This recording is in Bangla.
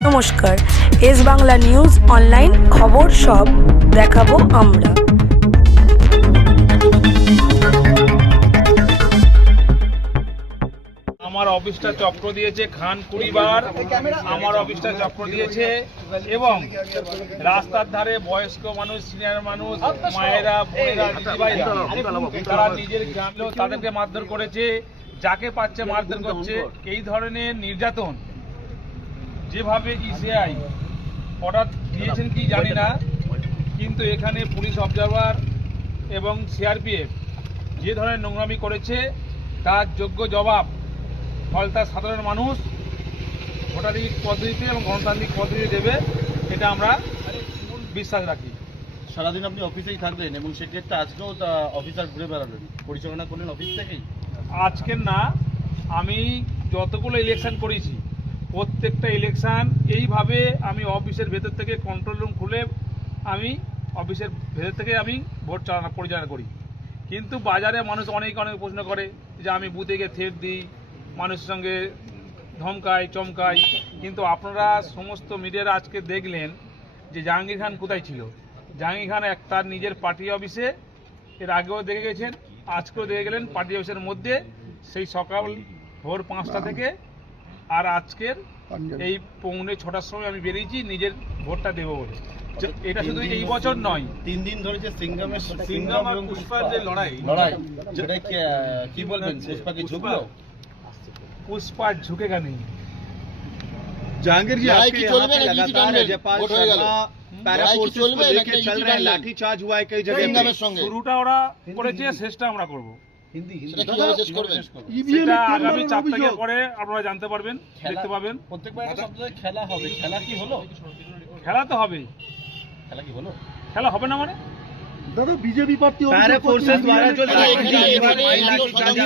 নমস্কার, এস বাংলা নিউজ অনলাইন খবর সব দেখাবো আমরা। আমার অফিসটা চক্র দিয়েছে খান পরিবার, আমার অফিসটা চক্র দিয়েছে এবং রাস্তার ধারে বয়স্ক মানুষ, সিনিয়র মানুষ, মায়েরা, বোনেরা, দিদিভাইরা তারা নিজের গ্রামেও তাদেরকে মারধর করেছে, যাকে পাচ্ছে মারধর করছে। এই ধরনের নির্যাতন যেভাবে ইসিআই অর্ডার দিয়েছেন কি জানি না, কিন্তু এখানে পুলিশ অবজারভার এবং সিআরপিএফ যে ধরনের নোংরামি করেছে তার যোগ্য জবাব ফলতা সাধারণ মানুষ ভোটাধিক পদ্ধতিতে এবং গণতান্ত্রিক পদ্ধতিতে দেবে, এটা আমরা বিশ্বাস রাখি। সারাদিন আপনি অফিসেই থাকলেন এবং সেক্ষেত্রে আজকেও অফিসার ঘুরে বেড়ালেন, পরিচালনা করলেন অফিস থেকেই? আজকের না, আমি যতগুলো ইলেকশন করেছি প্রত্যেকটা ইলেকশন এইভাবে আমি অফিসের ভেতর থেকে কন্ট্রোল রুম খুলে আমি অফিসের ভেতর থেকে আমি ভোট পরিচালনা করি। কিন্তু বাজারে মানুষ অনেক প্রশ্ন করে যে আমি বুথে গিয়ে থ্রেট দিই, মানুষের সঙ্গে ধমকাই চমকাই, কিন্তু আপনারা সমস্ত মিডিয়ারা আজকে দেখলেন যে জাহাঙ্গীর খান কোথায় ছিল। জাহাঙ্গীর খান তার নিজের পার্টি অফিসে, এর আগেও দেখে গেছেন, আজকেও দেখে গেলেন পার্টি অফিসের মধ্যে, সেই সকাল ভোর 5টা থেকে। আর আজকের এই পৌনে 6টার সময় আমি বেরিয়েছি নিজের ভোটটা দেবো বলে। এটা শুধু এই বছর নয়, 3 দিন ধরে যে সিঙ্গাম আর পুষ্পার যে লড়াই, সেটা কি বলবেন? পুষ্পা কি ঝুঁকলো? पुष्पा झुकेगा नहीं। जहांगीर जी, आपके यहाँ पे लगातार जयपाल शर्मा पैरा फोर्सेस को लेके चल रहे हैं, लाठीचार्ज हुआ है कई जगह पे। শুরুটা ওরা করেছে, শেষটা আমরা করব। সেটা আগামী 4 তারিখের পরে আপনারা জানতে পারবেন, দেখতে পাবেন। প্রত্যেকবার একটা শব্দ খেলা হবে, খেলা কি হলো? খেলা তো হবেই। খেলা কি হলো? খেলা হবে না মানে दादा बीजेपी पार्टी पैरा फोर्सेस द्वारा जो लाठीचार्ज